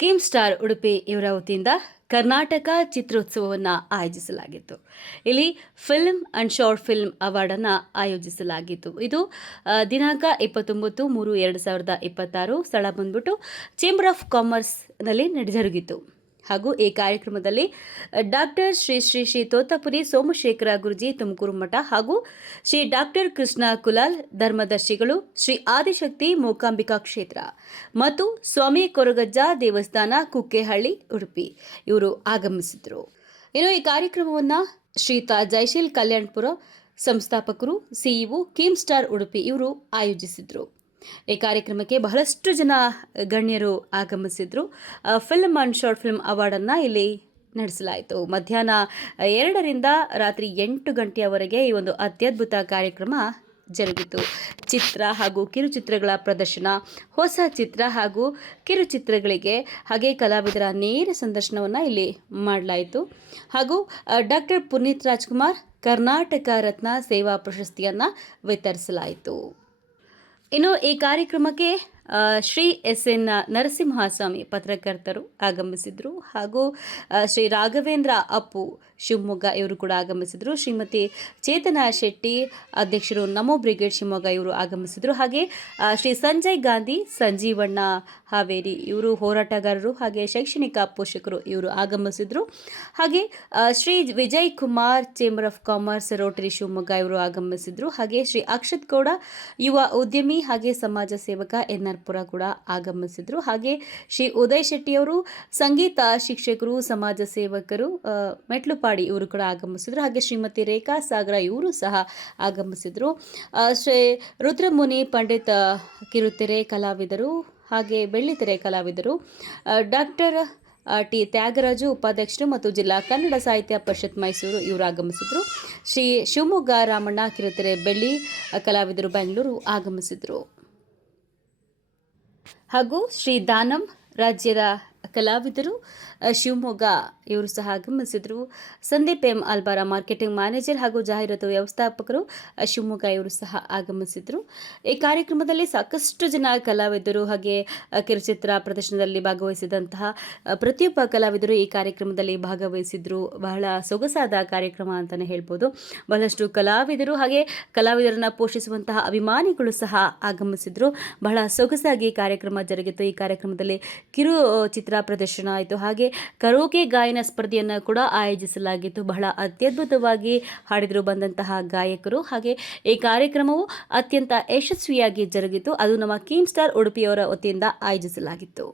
Kim Star Udupi ಇವರ ವತಿಯಿಂದ ಕರ್ನಾಟಕ ಚಿತ್ರೋತ್ಸವವನ್ನು ಆಯೋಜಿಸಲಾಗಿತ್ತು. ಇಲ್ಲಿ ಫಿಲ್ಮ್ ಅಂಡ್ ಶಾರ್ಟ್ ಫಿಲ್ಮ್ ಅವಾರ್ಡನ್ನು ಆಯೋಜಿಸಲಾಗಿತ್ತು. ಇದು ದಿನಾಂಕ 29/3/2026, ಸ್ಥಳ ಬಂದ್ಬಿಟ್ಟು ಚೇಂಬರ್ ಆಫ್ ಕಾಮರ್ಸ್ನಲ್ಲಿ ಜರುಗಿತು. ಹಾಗೂ ಈ ಕಾರ್ಯಕ್ರಮದಲ್ಲಿ ಡಾಕ್ಟರ್ ಶ್ರೀ ತೋತಾಪುರಿ ಸೋಮಶೇಖರ ಗುರುಜಿ ತುಮಕೂರು ಮಠ ಹಾಗೂ ಶ್ರೀ ಡಾಕ್ಟರ್ ಕೃಷ್ಣ ಕುಲಾಲ್ ಧರ್ಮದರ್ಶಿಗಳು, ಶ್ರೀ ಆದಿಶಕ್ತಿ ಮೂಕಾಂಬಿಕಾ ಕ್ಷೇತ್ರ ಮತ್ತು ಸ್ವಾಮಿ ಕೊರಗಜ್ಜ ದೇವಸ್ಥಾನ ಕುಕ್ಕೆಹಳ್ಳಿ ಉಡುಪಿ ಇವರು ಆಗಮಿಸಿದರು. ಇನ್ನು ಈ ಕಾರ್ಯಕ್ರಮವನ್ನು ಶ್ರೀತಾ ಜೈಶೀಲ್ ಕಲ್ಯಾಣಪುರ ಸಂಸ್ಥಾಪಕರು, ಸಿಇಒ ಕಿಮ್ ಸ್ಟಾರ್ ಉಡುಪಿ ಇವರು ಆಯೋಜಿಸಿದರು. ಈ ಕಾರ್ಯಕ್ರಮಕ್ಕೆ ಬಹಳಷ್ಟು ಜನ ಗಣ್ಯರು ಆಗಮಿಸಿದ್ರು. ಫಿಲ್ಮ್ ಅಂಡ್ ಶಾರ್ಟ್ ಫಿಲ್ಮ್ ಅವಾರ್ಡನ್ನು ಇಲ್ಲಿ ನಡೆಸಲಾಯಿತು. ಮಧ್ಯಾಹ್ನ 2ರಿಂದ ರಾತ್ರಿ 8 ಗಂಟೆಯವರೆಗೆ ಈ ಒಂದು ಅತ್ಯದ್ಭುತ ಕಾರ್ಯಕ್ರಮ ಜರುಗಿತು. ಚಿತ್ರ ಹಾಗೂ ಕಿರುಚಿತ್ರಗಳ ಪ್ರದರ್ಶನ, ಹೊಸ ಚಿತ್ರ ಹಾಗೂ ಕಿರುಚಿತ್ರಗಳಿಗೆ ಹಾಗೆ ಕಲಾವಿದರ ನೇರ ಸಂದರ್ಶನವನ್ನು ಇಲ್ಲಿ ಮಾಡಲಾಯಿತು. ಹಾಗೂ ಡಾಕ್ಟರ್ ಪುನೀತ್ ರಾಜ್ಕುಮಾರ್ ಕರ್ನಾಟಕ ರತ್ನ ಸೇವಾ ಪ್ರಶಸ್ತಿಯನ್ನು ವಿತರಿಸಲಾಯಿತು. ಇನ್ನು ಈ ಕಾರ್ಯಕ್ರಮಕ್ಕೆ ಶ್ರೀ ಎಸ್.ಎನ್. ನರಸಿಂಹಸ್ವಾಮಿ ಪತ್ರಕರ್ತರು ಆಗಮಿಸಿದರು. ಹಾಗೂ ಶ್ರೀ ರಾಘವೇಂದ್ರ ಅಪ್ಪು ಶಿವಮೊಗ್ಗ ಇವರು ಕೂಡ ಆಗಮಿಸಿದರು. ಶ್ರೀಮತಿ ಚೇತನಾ ಶೆಟ್ಟಿ ಅಧ್ಯಕ್ಷರು ನಮೋ ಬ್ರಿಗೇಡ್ ಶಿವಮೊಗ್ಗ ಇವರು ಆಗಮಿಸಿದರು. ಹಾಗೆ ಶ್ರೀ ಸಂಜಯ್ ಗಾಂಧಿ ಸಂಜೀವಣ್ಣ ಹಾವೇರಿ ಇವರು ಹೋರಾಟಗಾರರು ಹಾಗೆ ಶೈಕ್ಷಣಿಕ ಪೋಷಕರು ಇವರು ಆಗಮಿಸಿದರು. ಹಾಗೆ Shri Vijay Kumar chamber of commerce Rotary Shivamogga ಇವರು ಆಗಮಿಸಿದರು. ಹಾಗೆ ಶ್ರೀ ಅಕ್ಷತ್ ಗೌಡ ಯುವ ಉದ್ಯಮಿ ಹಾಗೆ ಸಮಾಜ ಸೇವಕ ಎನ್ಆರ್ ಪುರ ಕೂಡ ಆಗಮಿಸಿದರು. ಹಾಗೆ ಶ್ರೀ ಉದಯ್ ಶೆಟ್ಟಿಯವರು ಸಂಗೀತ ಶಿಕ್ಷಕರು, ಸಮಾಜ ಸೇವಕರು, ಮೆಟ್ಲುಪಾಡಿ ಇವರು ಕೂಡ ಆಗಮಿಸಿದರು. ಹಾಗೆ ಶ್ರೀಮತಿ ರೇಖಾ ಸಾಗರ ಇವರು ಸಹ ಆಗಮಿಸಿದರು. ಶ್ರೀ ರುದ್ರಮುನಿ ಪಂಡಿತ್ ಕಿರುತೆರೆ ಕಲಾವಿದರು ಹಾಗೆ ಬೆಳ್ಳಿತೆರೆ ಕಲಾವಿದರು, ಡಾಕ್ಟರ್ ಟಿ ತ್ಯಾಗರಾಜು ಉಪಾಧ್ಯಕ್ಷರು ಮತ್ತು ಜಿಲ್ಲಾ ಕನ್ನಡ ಸಾಹಿತ್ಯ ಪರಿಷತ್ ಮೈಸೂರು ಇವರು ಆಗಮಿಸಿದರು. ಶ್ರೀ ಶಿವಮೊಗ್ಗ ರಾಮಣ್ಣ ಕಿರುತೆರೆ ಬೆಳ್ಳಿ ಕಲಾವಿದರು ಬೆಂಗಳೂರು ಆಗಮಿಸಿದರು. ಹಾಗೂ ಶ್ರೀ ದಾನಂ ರಾಜ್ಯದ ಕಲಾವಿದರು ಶಿವಮೊಗ್ಗ ಇವರು ಸಹ ಆಗಮಿಸಿದರು. ಸಂದೀಪ್ ಎಂ ಅಲ್ಬಾರ ಮಾರ್ಕೆಟಿಂಗ್ ಮ್ಯಾನೇಜರ್ ಹಾಗೂ ಜಾಹೀರಾತು ವ್ಯವಸ್ಥಾಪಕರು ಶಿವಮೊಗ್ಗ ಇವರು ಸಹ ಆಗಮಿಸಿದರು. ಈ ಕಾರ್ಯಕ್ರಮದಲ್ಲಿ ಸಾಕಷ್ಟು ಜನ ಕಲಾವಿದರು ಹಾಗೆ ಕಿರುಚಿತ್ರ ಪ್ರದರ್ಶನದಲ್ಲಿ ಭಾಗವಹಿಸಿದಂತಹ ಪ್ರತಿಯೊಬ್ಬ ಕಲಾವಿದರು ಈ ಕಾರ್ಯಕ್ರಮದಲ್ಲಿ ಭಾಗವಹಿಸಿದ್ರು. ಬಹಳ ಸೊಗಸಾದ ಕಾರ್ಯಕ್ರಮ ಅಂತಲೇ ಹೇಳ್ಬೋದು. ಬಹಳಷ್ಟು ಕಲಾವಿದರು ಹಾಗೆ ಕಲಾವಿದರನ್ನು ಪೋಷಿಸುವಂತಹ ಅಭಿಮಾನಿಗಳು ಸಹ ಆಗಮಿಸಿದ್ರು. ಬಹಳ ಸೊಗಸಾಗಿ ಕಾರ್ಯಕ್ರಮ ಜರುಗಿತು. ಈ ಕಾರ್ಯಕ್ರಮದಲ್ಲಿ ಕಿರು ಚಿತ್ರ ಪ್ರದರ್ಶನ ಆಯಿತು. ಹಾಗೆ ಕರೋಕೆ ಗಾಯನ ಸ್ಪರ್ಧೆಯನ್ನು ಕೂಡ ಆಯೋಜಿಸಲಾಗಿತ್ತು. ಬಹಳ ಅತ್ಯದ್ಭುತವಾಗಿ ಹಾಡಿದರು ಬಂದಂತಹ ಗಾಯಕರು. ಹಾಗೆ ಈ ಕಾರ್ಯಕ್ರಮವು ಅತ್ಯಂತ ಯಶಸ್ವಿಯಾಗಿ ಜರುಗಿತು. ಅದು ನಮ್ಮ ಕಿಮ್ ಸ್ಟಾರ್ ಉಡುಪಿಯವರ ವತಿಯಿಂದ ಆಯೋಜಿಸಲಾಗಿತ್ತು.